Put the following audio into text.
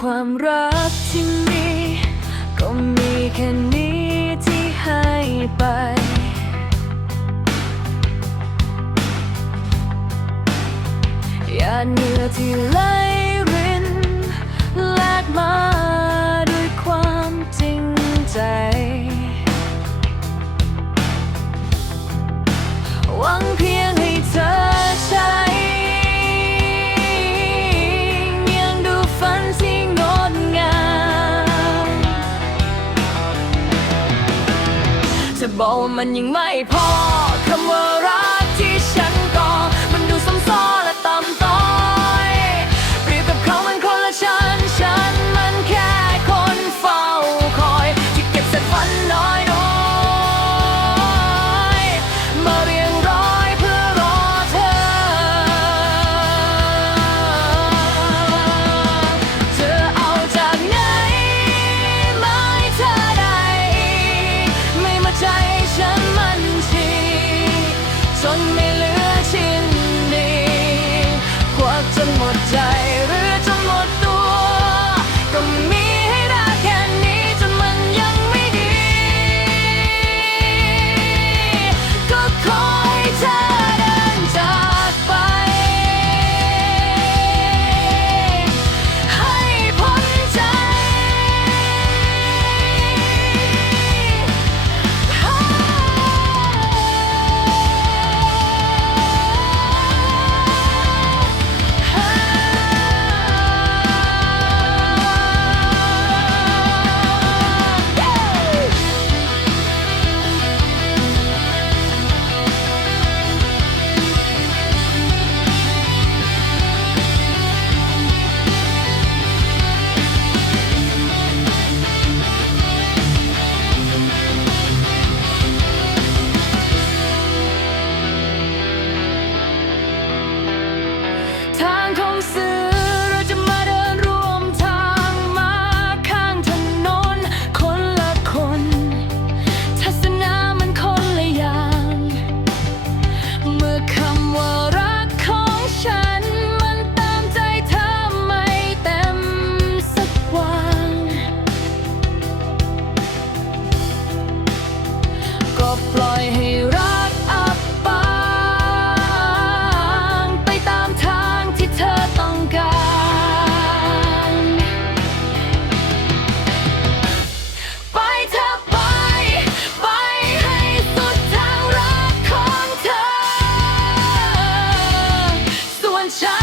ความรักที่มีก็มีแค่นี้ที่ให้ไป อย่าเหนื่อยที่ บอลมันยังไม่พอคำว่ารัก some more time. sunshine.